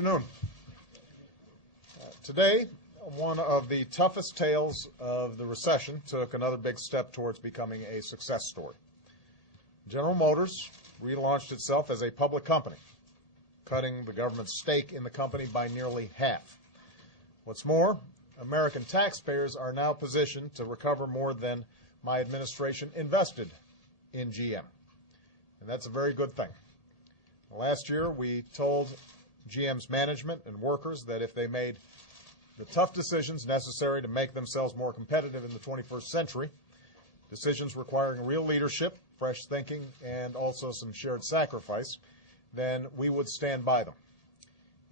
Afternoon. Today, one of the toughest tales of the recession took another big step towards becoming a success story. General Motors relaunched itself as a public company, cutting the government's stake in the company by nearly half. What's more, American taxpayers are now positioned to recover more than my administration invested in GM. And that's a very good thing. Last year, we told GM's management and workers that if they made the tough decisions necessary to make themselves more competitive in the 21st century, decisions requiring real leadership, fresh thinking, and also some shared sacrifice, then we would stand by them.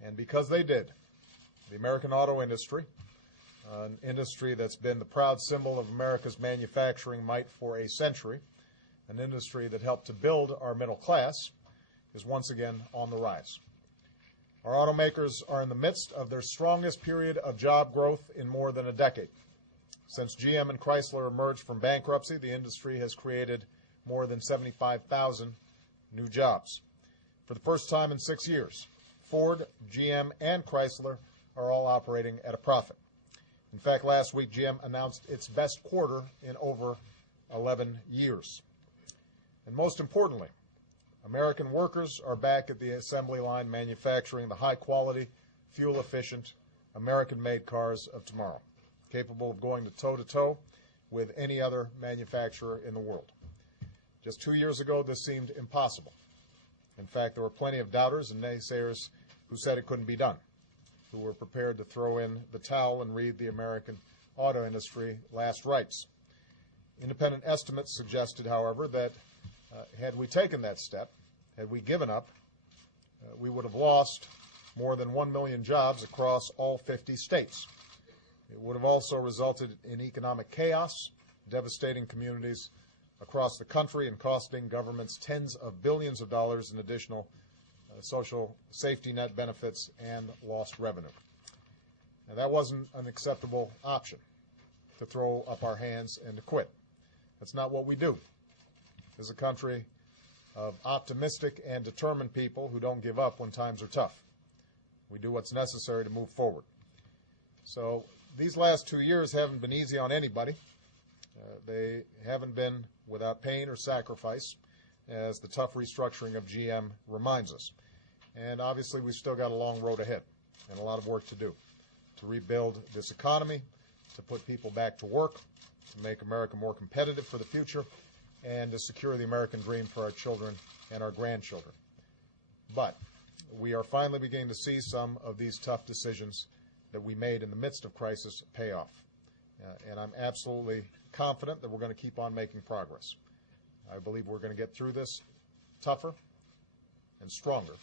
And because they did, the American auto industry, an industry that's been the proud symbol of America's manufacturing might for a century, an industry that helped to build our middle class, is once again on the rise. Our automakers are in the midst of their strongest period of job growth in more than a decade. Since GM and Chrysler emerged from bankruptcy, the industry has created more than 75,000 new jobs. For the first time in 6 years, Ford, GM, and Chrysler are all operating at a profit. In fact, last week, GM announced its best quarter in over 11 years. And most importantly, American workers are back at the assembly line manufacturing the high-quality, fuel-efficient, American-made cars of tomorrow, capable of going toe-to-toe with any other manufacturer in the world. Just 2 years ago, this seemed impossible. In fact, there were plenty of doubters and naysayers who said it couldn't be done, who were prepared to throw in the towel and read the American auto industry last rites. Independent estimates suggested, however, that had we taken that step, had we given up, we would have lost more than 1 million jobs across all 50 states. It would have also resulted in economic chaos, devastating communities across the country and costing governments tens of billions of dollars in additional social safety net benefits and lost revenue. Now, that wasn't an acceptable option, to throw up our hands and to quit. That's not what we do. As a country of optimistic and determined people who don't give up when times are tough. We do what's necessary to move forward. So these last 2 years haven't been easy on anybody. They haven't been without pain or sacrifice, as the tough restructuring of GM reminds us. And obviously, we've still got a long road ahead and a lot of work to do to rebuild this economy, to put people back to work, to make America more competitive for the future, and to secure the American dream for our children and our grandchildren. But we are finally beginning to see some of these tough decisions that we made in the midst of crisis pay off. And I'm absolutely confident that we're going to keep on making progress. I believe we're going to get through this tougher and stronger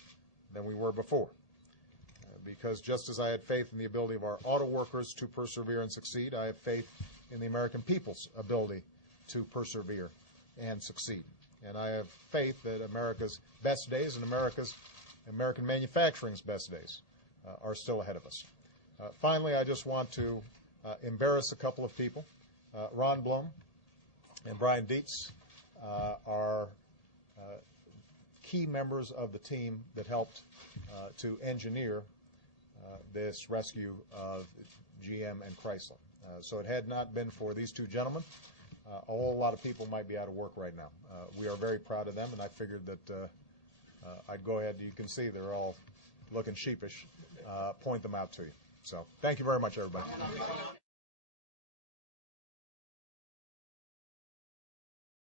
than we were before. Because just as I had faith in the ability of our auto workers to persevere and succeed, I have faith in the American people's ability to persevere and succeed. And I have faith that America's best days and American manufacturing's best days are still ahead of us. Finally, I just want to embarrass a couple of people. Ron Blum and Brian Dietz are key members of the team that helped to engineer this rescue of GM and Chrysler. So it had not been for these two gentlemen, a whole lot of people might be out of work right now. We are very proud of them, and I figured that I'd go ahead. You can see they're all looking sheepish. Point them out to you. So thank you very much, everybody.